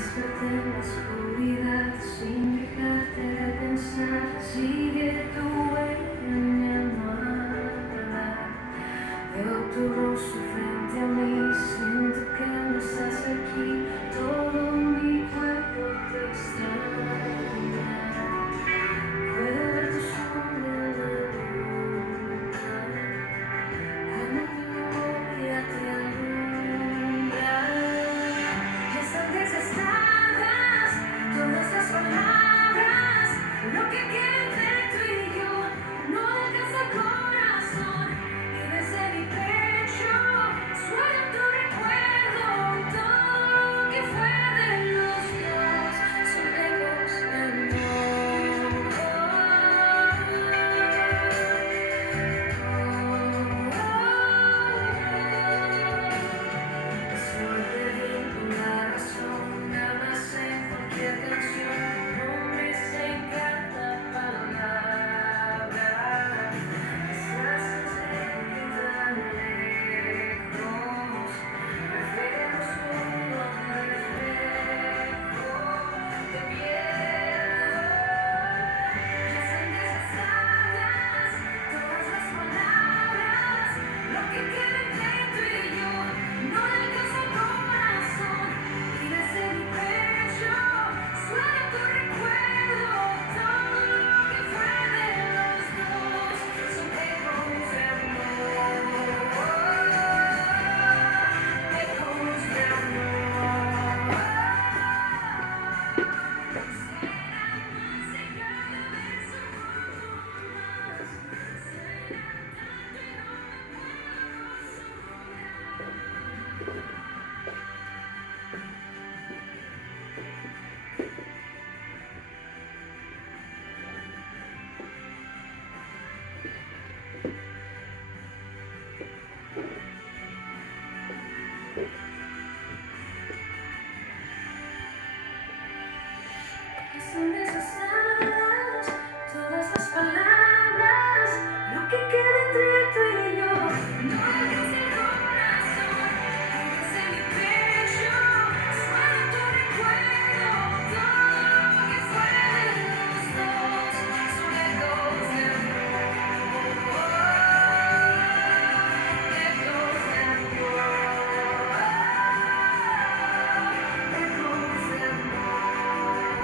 Desperté en la oscuridad sin dejarte de pensar. Sigue tu huella en mi almohada. Veo tu rostro frente a mí. Siento que no estás aquí. Todo mi cuerpo te extraña. Puedo ver tu sombra en la luna. Cuando mi memoria te alumbra. Ya están desgastadas todas las palabras. Lo que queda entre tú y yo no alcanza el corazón. Y desde mi pecho suena tu recuerdo. Todo lo que fue de los dos son ecos de amor. Estoy perdiendo la razón, hablas en cualquier canción, nombres en cada palabra. Estás tan lejos, reflejos como un reflejo, te pierdo. Ya están desgastadas todas las palabras, lo que queda entre tú y yo no le alcanza el corazón. Y desde mi pecho suena tu recuerdo. Todo lo que fue de los dos son ecos de amor. Ecos de amor. Será más y cada vez somos más. Será tanto y no me puedo asombrar.